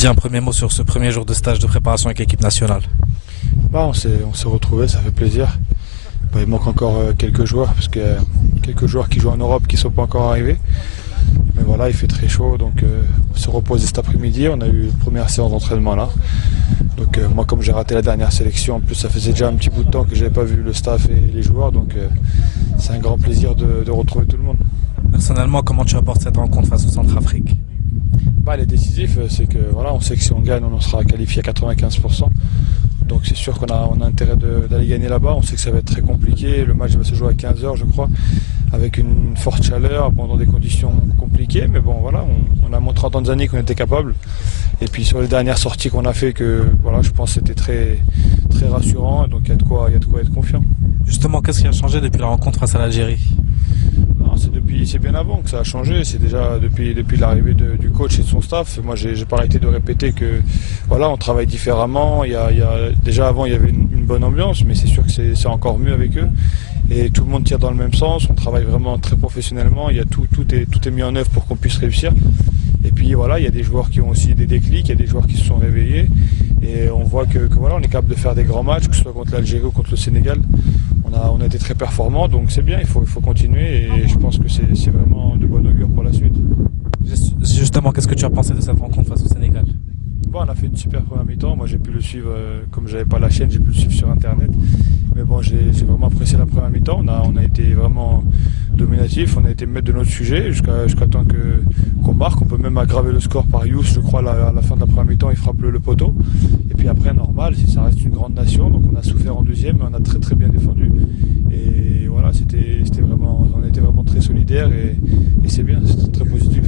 Mehdi, un premier mot sur ce premier jour de stage de préparation avec l'équipe nationale. On s'est retrouvés, ça fait plaisir. Il manque encore quelques joueurs, parce qu'il y a quelques joueurs qui jouent en Europe qui ne sont pas encore arrivés. Mais voilà, il fait très chaud, donc on s'est reposé cet après-midi. On a eu une première séance d'entraînement là. Donc moi, comme j'ai raté la dernière sélection, en plus ça faisait déjà un petit bout de temps que je n'avais pas vu le staff et les joueurs, donc c'est un grand plaisir de retrouver tout le monde. Personnellement, comment tu apportes cette rencontre face au Centrafrique? Elle est décisive, c'est que voilà, on sait que si on gagne, on sera qualifié à 95%. Donc c'est sûr qu'on a intérêt d'aller gagner là-bas. On sait que ça va être très compliqué. Le match va se jouer à 15h, je crois, avec une forte chaleur, dans des conditions compliquées. Mais bon, voilà, on a montré en Tanzanie qu'on était capable. Et puis sur les dernières sorties qu'on a fait, je pense que c'était très, très rassurant. Donc il y a de quoi être confiant. Justement, qu'est-ce qui a changé depuis la rencontre face à l'Algérie? C'est bien avant que ça a changé, c'est déjà depuis l'arrivée du coach et de son staff. Moi j'ai pas arrêté de répéter que on travaille différemment. Déjà avant il y avait une bonne ambiance, mais c'est sûr que c'est encore mieux avec eux. Et tout le monde tire dans le même sens, on travaille vraiment très professionnellement, tout est mis en œuvre pour qu'on puisse réussir. Et puis il y a des joueurs qui ont aussi des déclics, il y a des joueurs qui se sont réveillés. Et on voit on est capable de faire des grands matchs, que ce soit contre l'Algérie ou contre le Sénégal. On a été très performants, donc c'est bien, il faut continuer et je pense que c'est vraiment de bon augure pour la suite. Justement, qu'est-ce que tu as pensé de cette rencontre face au Sénégal? On a fait une super première mi-temps, moi j'ai pu le suivre, comme j'avais pas la chaîne, j'ai pu le suivre sur internet. Mais j'ai vraiment apprécié la première mi-temps, on a été vraiment dominatif, on a été maître de notre sujet jusqu'à temps qu'on marque. On peut même aggraver le score par Youss, je crois, à la fin de la première mi-temps, il frappe le poteau. Et puis après, normal, ça reste une grande nation, donc on a souffert en deuxième, mais on a très très bien défendu. Et voilà, on était vraiment très solidaires et c'est bien, c'est très positif.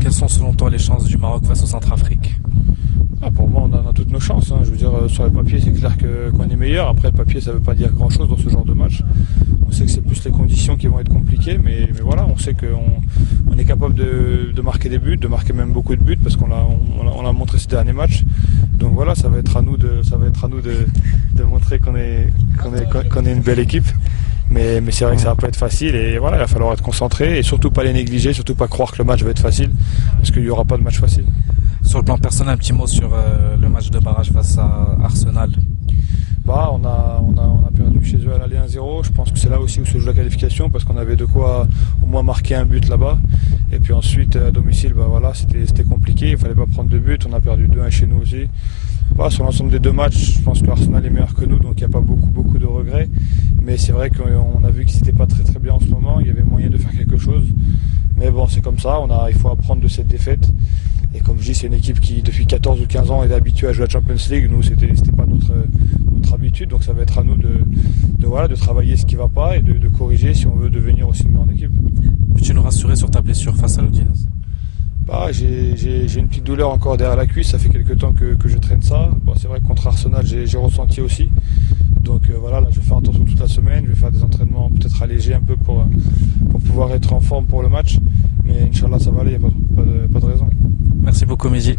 Quelles sont selon toi les chances du Maroc face au Centrafrique? Pour moi, on a toutes nos chances. Je veux dire, sur le papier, c'est clair qu'on est meilleur. Après, le papier, ça ne veut pas dire grand-chose dans ce genre de match. On sait que c'est plus les conditions qui vont être compliquées, mais voilà, on sait qu'on est capable de marquer des buts, de marquer même beaucoup de buts, parce qu'on l'a montré ces derniers matchs. Donc voilà, ça va être à nous de montrer qu'on est une belle équipe. Mais c'est vrai que ça va pas être facile et voilà, il va falloir être concentré et surtout pas les négliger, surtout pas croire que le match va être facile, parce qu'il n'y aura pas de match facile. Sur le plan personnel, un petit mot sur le match de barrage face à Arsenal. On a perdu chez eux à l'aller 1-0. Je pense que c'est là aussi où se joue la qualification, parce qu'on avait de quoi au moins marquer un but là-bas. Et puis ensuite à domicile, c'était compliqué, il fallait pas prendre de but. On a perdu 2-1 chez nous aussi. Sur l'ensemble des deux matchs, je pense que Arsenal est meilleur que nous, donc il n'y a pas beaucoup de regrets. Mais c'est vrai qu'on a vu que c'était pas très très bien en ce moment, il y avait moyen de faire quelque chose. Mais bon, c'est comme ça, il faut apprendre de cette défaite. Et comme je dis, c'est une équipe qui, depuis 14 ou 15 ans, est habituée à jouer à la Champions League. Nous, c'était pas notre habitude, donc ça va être à nous de travailler ce qui ne va pas et de corriger si on veut devenir aussi une grande équipe. Peux-tu nous rassurer sur ta blessure face à l'Udinese? J'ai une petite douleur encore derrière la cuisse, ça fait quelques temps que je traîne ça. C'est vrai que contre Arsenal, j'ai ressenti aussi. Donc là, je vais faire attention toute la semaine, je vais faire des entraînements peut-être allégés un peu pour pouvoir être en forme pour le match. Mais Inch'Allah, ça va aller, il n'y a pas de raison. Merci beaucoup, Mehdi.